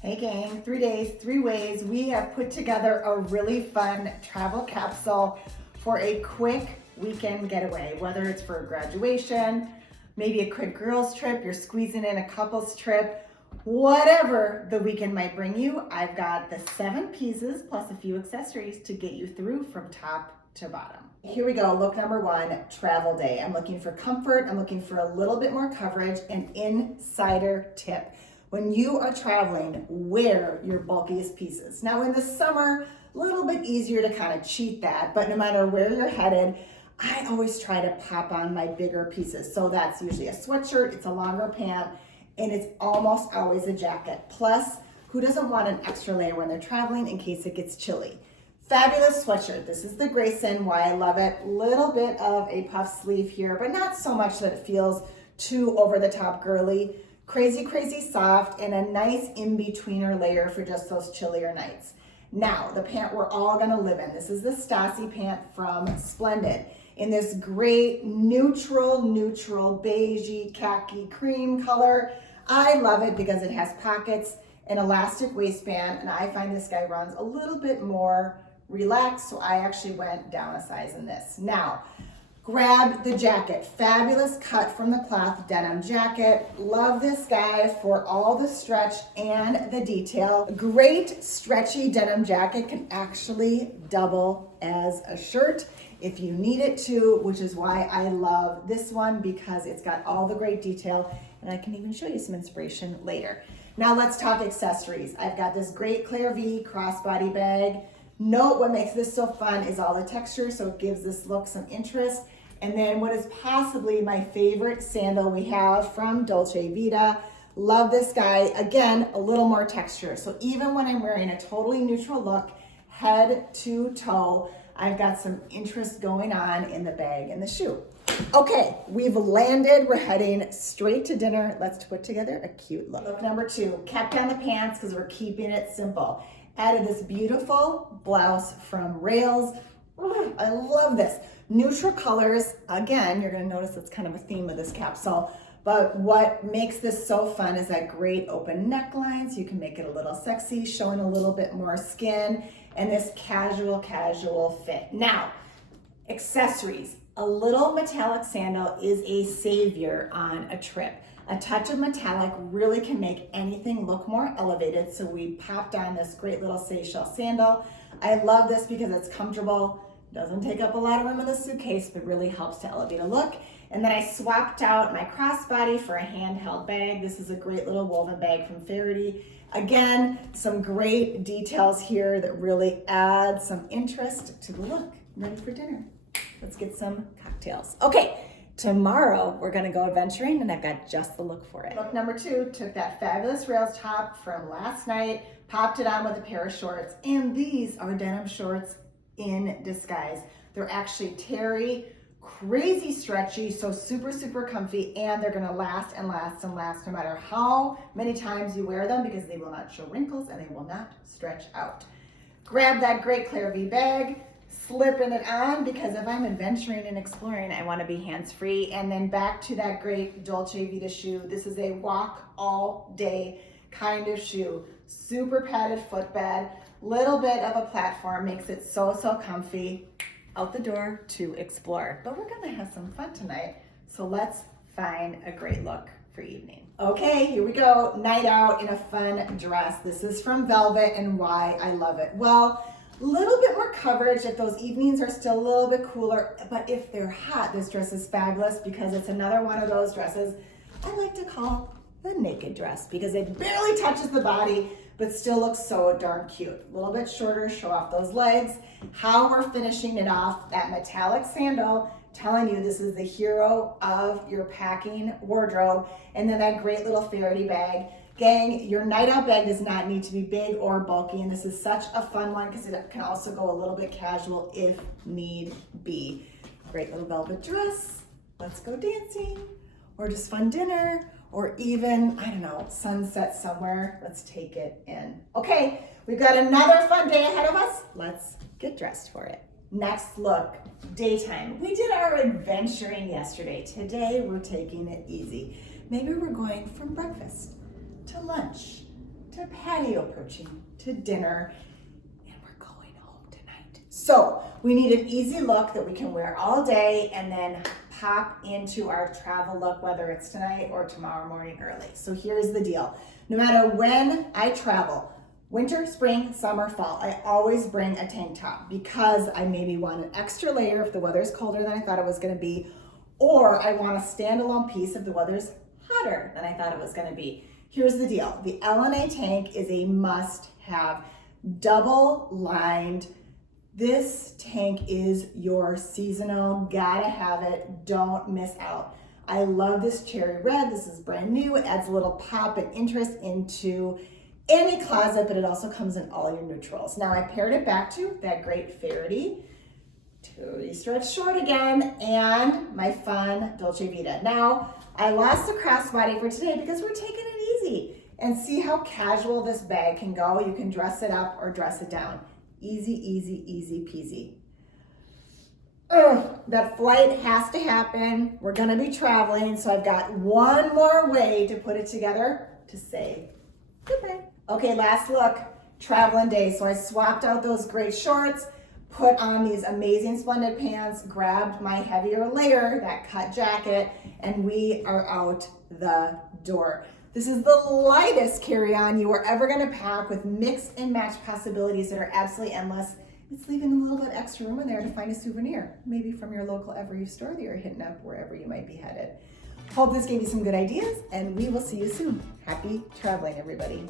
Hey gang, 3 days, 3 ways. We have put together a really fun travel capsule for a quick weekend getaway, whether it's for a graduation, maybe a quick girls trip, you're squeezing in a couples trip, whatever the weekend might bring you. I've got the 7 pieces plus a few accessories to get you through from top to bottom. Here we go, look number 1, travel day. I'm looking for comfort, I'm looking for a little bit more coverage, an insider tip. When you are traveling, wear your bulkiest pieces. Now in the summer, a little bit easier to kind of cheat that, but no matter where you're headed, I always try to pop on my bigger pieces. So that's usually a sweatshirt, it's a longer pant, and it's almost always a jacket. Plus, who doesn't want an extra layer when they're traveling in case it gets chilly? Fabulous sweatshirt. This is the Grayson, why I love it. Little bit of a puff sleeve here, but not so much that it feels too over the top girly. Crazy, crazy soft, and a nice in-betweener layer for just those chillier nights. Now, the pant we're all gonna live in. This is the Stasi pant from Splendid in this great neutral, beigey, khaki cream color. I love it because it has pockets, an elastic waistband, and I find this guy runs a little bit more relaxed, so I actually went down a size in this. Now, grab the jacket. Fabulous cut from the cloth denim jacket. Love this guy for all the stretch and the detail. A great stretchy denim jacket can actually double as a shirt if you need it to, which is why I love this one because it's got all the great detail, and I can even show you some inspiration later. Now let's talk accessories. I've got this great Claire V crossbody bag. Note what makes this so fun is all the texture, so it gives this look some interest. And then what is possibly my favorite sandal we have from Dolce Vita. Love this guy. Again, a little more texture. So even when I'm wearing a totally neutral look, head to toe, I've got some interest going on in the bag and the shoe. Okay, we've landed. We're heading straight to dinner. Let's put together a cute look. Look number 2, kept on the pants because we're keeping it simple. Added this beautiful blouse from Rails. I love this. Neutral colors. Again, you're going to notice it's kind of a theme of this capsule. But what makes this so fun is that great open neckline, so you can make it a little sexy, showing a little bit more skin, and this casual fit. Now, accessories. A little metallic sandal is a savior on a trip. A touch of metallic really can make anything look more elevated, so we popped on this great little Seychelles sandal. I love this because it's comfortable, doesn't take up a lot of room in the suitcase, but really helps to elevate a look. And then I swapped out my crossbody for a handheld bag. This is a great little woven bag from Faraday. Again, some great details here that really add some interest to the look. Ready for dinner. Let's get some cocktails. Okay. Tomorrow, we're gonna go adventuring, and I've got just the look for it. Look number 2, took that fabulous Rails top from last night, popped it on with a pair of shorts, and these are denim shorts in disguise. They're actually terry, crazy stretchy, so super comfy, and they're gonna last and last and last no matter how many times you wear them because they will not show wrinkles and they will not stretch out. Grab that great Claire V bag, slipping it on because if I'm adventuring and exploring, I want to be hands-free. And then back to that great Dolce Vita shoe. This is a walk all day kind of shoe. Super padded footbed, little bit of a platform, makes it so comfy. Out the door to explore. But we're gonna have some fun tonight, so let's find a great look for evening. Okay, here we go. Night out in a fun dress. This is from Velvet, and why I love it. Well, little bit more coverage if those evenings are still a little bit cooler, but if they're hot, this dress is fabulous because it's another one of those dresses I like to call the naked dress because it barely touches the body, but still looks so darn cute. A little bit shorter, show off those legs. How we're finishing it off, that metallic sandal, telling you this is the hero of your packing wardrobe, and then that great little Faraday bag. Gang, your night out bag does not need to be big or bulky, and this is such a fun one because it can also go a little bit casual if need be. Great little velvet dress. Let's go dancing, or just fun dinner, or even, I don't know, sunset somewhere. Let's take it in. Okay, we've got another fun day ahead of us. Let's get dressed for it. Next look, daytime. We did our adventuring yesterday. Today, we're taking it easy. Maybe we're going from breakfast to lunch to patio perching to dinner, and we're going home tonight. So we need an easy look that we can wear all day and then pop into our travel look, whether it's tonight or tomorrow morning early. So here's the deal. No matter when I travel, winter, spring, summer, fall, I always bring a tank top because I maybe want an extra layer if the weather's colder than I thought it was gonna be, or I want a standalone piece if the weather's hotter than I thought it was gonna be. Here's the deal. The LNA tank is a must-have, double lined. This tank is your seasonal, gotta have it, don't miss out. I love this cherry red, this is brand new. It adds a little pop and interest into any closet, but it also comes in all your neutrals. Now I paired it back to that great Faherty, totally stretch short again, and my fun Dolce Vita. Now, I lost the crossbody for today because we're taking it easy. And see how casual this bag can go? You can dress it up or dress it down. Easy, easy, easy peasy. That flight has to happen. We're gonna be traveling, so I've got one more way to put it together to say goodbye. Okay, last look, traveling day. So I swapped out those great shorts, put on these amazing splendid pants, grabbed my heavier layer, that cut jacket, and we are out the door. This is the lightest carry-on you are ever gonna pack with mix and match possibilities that are absolutely endless. It's leaving a little bit extra room in there to find a souvenir, maybe from your local Every store that you're hitting up wherever you might be headed. Hope this gave you some good ideas, and we will see you soon. Happy traveling, everybody.